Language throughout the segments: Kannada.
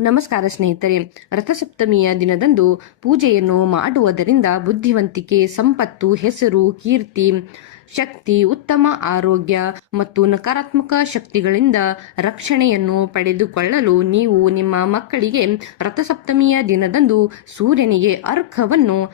ನಮಸ್ಕಾರ ಸ್ನೇಹಿತರೆ. ರಥಸಪ್ತಮಿಯ ದಿನದಂದು ಪೂಜೆಯನ್ನು ಮಾಡುವುದರಿಂದ ಬುದ್ಧಿವಂತಿಕೆ, ಸಂಪತ್ತು, ಹೆಸರು, ಕೀರ್ತಿ, ಶಕ್ತಿ, ಉತ್ತಮ ಆರೋಗ್ಯ ಮತ್ತು ನಕಾರಾತ್ಮಕ ಶಕ್ತಿಗಳಿಂದ ರಕ್ಷಣೆಯನ್ನು ಪಡೆದುಕೊಳ್ಳಲು ನೀವು ನಿಮ್ಮ ಮಕ್ಕಳಿಗೆ ರಥಸಪ್ತಮಿಯ ದಿನದಂದು ಸೂರ್ಯನಿಗೆ ಅರ್ಘವನ್ನು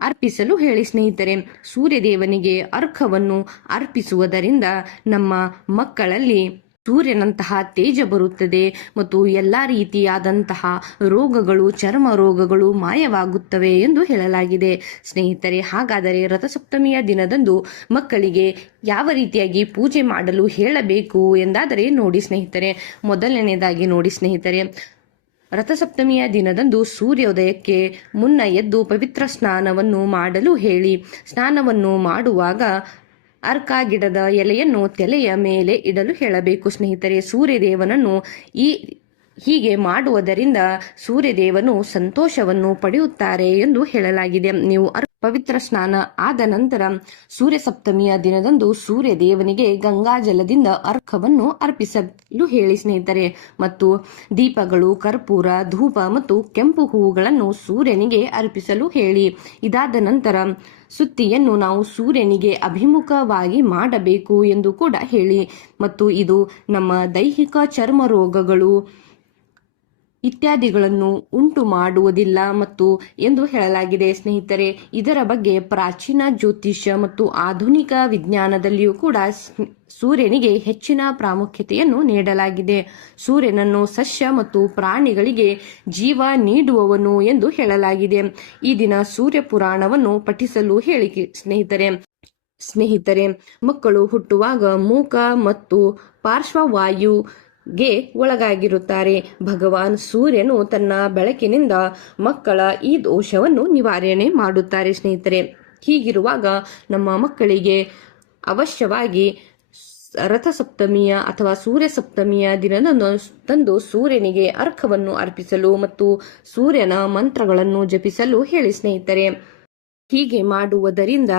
ಅರ್ಪಿಸಲು ಹೇಳಿ ಸ್ನೇಹಿತರೆ. ಸೂರ್ಯದೇವನಿಗೆ ಅರ್ಘವನ್ನು ಅರ್ಪಿಸುವುದರಿಂದ ನಮ್ಮ ಮಕ್ಕಳಲ್ಲಿ ಸೂರ್ಯನಂತಹ ತೇಜ ಬರುತ್ತದೆ ಮತ್ತು ಎಲ್ಲ ರೀತಿಯಾದಂತಹ ರೋಗಗಳು, ಚರ್ಮ ರೋಗಗಳು ಮಾಯವಾಗುತ್ತವೆ ಎಂದು ಹೇಳಲಾಗಿದೆ. ಸ್ನೇಹಿತರೆ, ಹಾಗಾದರೆ ರಥಸಪ್ತಮಿಯ ದಿನದಂದು ಮಕ್ಕಳಿಗೆ ಯಾವ ರೀತಿಯಾಗಿ ಪೂಜೆ ಮಾಡಲು ಹೇಳಬೇಕು ಎಂದಾದರೆ ನೋಡಿ ಸ್ನೇಹಿತರೆ ಮೊದಲನೇದಾಗಿ ನೋಡಿ ಸ್ನೇಹಿತರೆ, ರಥಸಪ್ತಮಿಯ ದಿನದಂದು ಸೂರ್ಯೋದಯಕ್ಕೆ ಮುನ್ನ ಎದ್ದು ಪವಿತ್ರ ಸ್ನಾನವನ್ನು ಮಾಡಲು ಹೇಳಿ. ಸ್ನಾನವನ್ನು ಮಾಡುವಾಗ ಅರ್ಕ ಗಿಡದ ಎಲೆಯನ್ನು ತಲೆಯ ಮೇಲೆ ಇಡಲು ಹೇಳಬೇಕು. ಸ್ನೇಹಿತರೆ ಸೂರ್ಯದೇವನನ್ನು ಈ ಹೀಗೆ ಮಾಡುವುದರಿಂದ ಸೂರ್ಯದೇವನು ಸಂತೋಷವನ್ನು ಪಡೆಯುತ್ತಾರೆ ಎಂದು ಹೇಳಲಾಗಿದೆ. ನೀವು ಪವಿತ್ರ ಸ್ನಾನ ಆದ ನಂತರ ಸೂರ್ಯ ಸಪ್ತಮಿಯ ದಿನದಂದು ಸೂರ್ಯ ದೇವನಿಗೆ ಗಂಗಾಜಲದಿಂದ ಅರ್ಘವನ್ನು ಅರ್ಪಿಸಲು ಹೇಳಿ ಸ್ನೇಹಿತರೆ. ಮತ್ತು ದೀಪಗಳು, ಕರ್ಪೂರ, ಧೂಪ ಮತ್ತು ಕೆಂಪು ಹೂವುಗಳನ್ನು ಸೂರ್ಯನಿಗೆ ಅರ್ಪಿಸಲು ಹೇಳಿ. ಇದಾದ ನಂತರ ಸುತ್ತಿಯನ್ನು ನಾವು ಸೂರ್ಯನಿಗೆ ಅಭಿಮುಖವಾಗಿ ಮಾಡಬೇಕು ಎಂದು ಕೂಡ ಹೇಳಿ. ಮತ್ತು ಇದು ನಮ್ಮ ದೈಹಿಕ ಚರ್ಮ ರೋಗಗಳು ಇತ್ಯಾದಿಗಳನ್ನು ಉಂಟು ಮಾಡುವುದಿಲ್ಲ ಮತ್ತು ಎಂದು ಹೇಳಲಾಗಿದೆ. ಸ್ನೇಹಿತರೆ, ಇದರ ಬಗ್ಗೆ ಪ್ರಾಚೀನ ಜ್ಯೋತಿಷ್ಯ ಮತ್ತು ಆಧುನಿಕ ವಿಜ್ಞಾನದಲ್ಲಿಯೂ ಕೂಡ ಸೂರ್ಯನಿಗೆ ಹೆಚ್ಚಿನ ಪ್ರಾಮುಖ್ಯತೆಯನ್ನು ನೀಡಲಾಗಿದೆ. ಸೂರ್ಯನನ್ನು ಸಸ್ಯ ಮತ್ತು ಪ್ರಾಣಿಗಳಿಗೆ ಜೀವ ನೀಡುವವನು ಎಂದು ಹೇಳಲಾಗಿದೆ. ಈ ದಿನ ಸೂರ್ಯ ಪುರಾಣವನ್ನು ಪಠಿಸಲು ಹೇಳಿ ಸ್ನೇಹಿತರೆ. ಸ್ನೇಹಿತರೆ, ಮಕ್ಕಳು ಹುಟ್ಟುವಾಗ ಮೂಕ ಮತ್ತು ಪಾರ್ಶ್ವವಾಯುಗೆ ಒಳಗಾಗಿರುತ್ತಾರೆ. ಭಗವಾನ್ ಸೂರ್ಯನು ತನ್ನ ಬೆಳಕಿನಿಂದ ಮಕ್ಕಳ ಈ ದೋಷವನ್ನು ನಿವಾರಣೆ ಮಾಡುತ್ತಾರೆ ಸ್ನೇಹಿತರೆ. ಹೀಗಿರುವಾಗ ನಮ್ಮ ಮಕ್ಕಳಿಗೆ ಅವಶ್ಯವಾಗಿ ರಥಸಪ್ತಮಿಯ ಅಥವಾ ಸೂರ್ಯ ಸಪ್ತಮಿಯ ದಿನದಂದು ತಂದು ಸೂರ್ಯನಿಗೆ ಅರ್ಕವನ್ನು ಅರ್ಪಿಸಲು ಮತ್ತು ಸೂರ್ಯನ ಮಂತ್ರಗಳನ್ನು ಜಪಿಸಲು ಹೇಳಿ ಸ್ನೇಹಿತರೆ. ಹೀಗೆ ಮಾಡುವುದರಿಂದ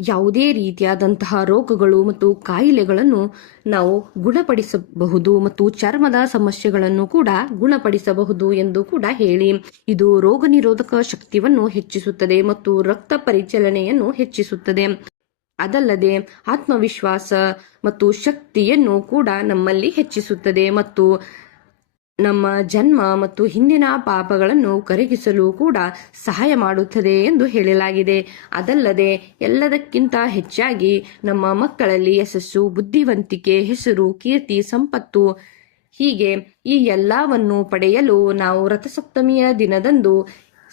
ಯಾವುದೇ ರೀತಿಯಾದಂತಹ ರೋಗಗಳು ಮತ್ತು ಕಾಯಿಲೆಗಳನ್ನು ನಾವು ಗುಣಪಡಿಸಬಹುದು ಮತ್ತು ಚರ್ಮದ ಸಮಸ್ಯೆಗಳನ್ನು ಕೂಡ ಗುಣಪಡಿಸಬಹುದು ಎಂದು ಕೂಡ ಹೇಳಿ. ಇದು ರೋಗ ನಿರೋಧಕ ಶಕ್ತಿಯನ್ನು ಹೆಚ್ಚಿಸುತ್ತದೆ ಮತ್ತು ರಕ್ತ ಪರಿಚಲನೆಯನ್ನು ಹೆಚ್ಚಿಸುತ್ತದೆ. ಅದಲ್ಲದೆ ಆತ್ಮವಿಶ್ವಾಸ ಮತ್ತು ಶಕ್ತಿಯನ್ನು ಕೂಡ ನಮ್ಮಲ್ಲಿ ಹೆಚ್ಚಿಸುತ್ತದೆ ಮತ್ತು ನಮ್ಮ ಜನ್ಮ ಮತ್ತು ಹಿಂದಿನ ಪಾಪಗಳನ್ನು ಕರಗಿಸಲು ಕೂಡ ಸಹಾಯ ಮಾಡುತ್ತದೆ ಎಂದು ಹೇಳಲಾಗಿದೆ. ಅದಲ್ಲದೆ ಎಲ್ಲದಕ್ಕಿಂತ ಹೆಚ್ಚಾಗಿ ನಮ್ಮ ಮಕ್ಕಳಲ್ಲಿ ಯಶಸ್ಸು, ಬುದ್ಧಿವಂತಿಕೆ, ಹೆಸರು, ಕೀರ್ತಿ, ಸಂಪತ್ತು, ಹೀಗೆ ಈ ಎಲ್ಲವನ್ನು ಪಡೆಯಲು ನಾವು ರಥಸಪ್ತಮಿಯ ದಿನದಂದು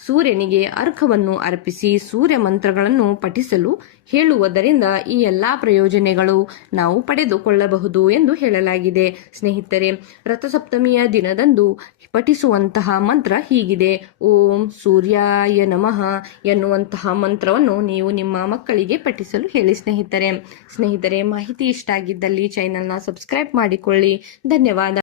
ಸೂರ್ಯನಿಗೆ ಅರ್ಘವನ್ನು ಅರ್ಪಿಸಿ ಸೂರ್ಯ ಮಂತ್ರಗಳನ್ನು ಪಠಿಸಲು ಹೇಳುವುದರಿಂದ ಈ ಎಲ್ಲಾ ಪ್ರಯೋಜನೆಗಳು ನಾವು ಪಡೆದುಕೊಳ್ಳಬಹುದು ಎಂದು ಹೇಳಲಾಗಿದೆ. ಸ್ನೇಹಿತರೆ, ರಥಸಪ್ತಮಿಯ ದಿನದಂದು ಪಠಿಸುವಂತಹ ಮಂತ್ರ ಹೀಗಿದೆ. ಓಂ ಸೂರ್ಯಾಯ ನಮಃ ಎನ್ನುವಂತಹ ಮಂತ್ರವನ್ನು ನೀವು ನಿಮ್ಮ ಮಕ್ಕಳಿಗೆ ಪಠಿಸಲು ಹೇಳಿ ಸ್ನೇಹಿತರೆ. ಸ್ನೇಹಿತರೆ, ಮಾಹಿತಿ ಇಷ್ಟ ಆಗಿದ್ದಲ್ಲಿ ಚಾನೆಲ್ನ ಸಬ್ಸ್ಕ್ರೈಬ್ ಮಾಡಿಕೊಳ್ಳಿ. ಧನ್ಯವಾದ.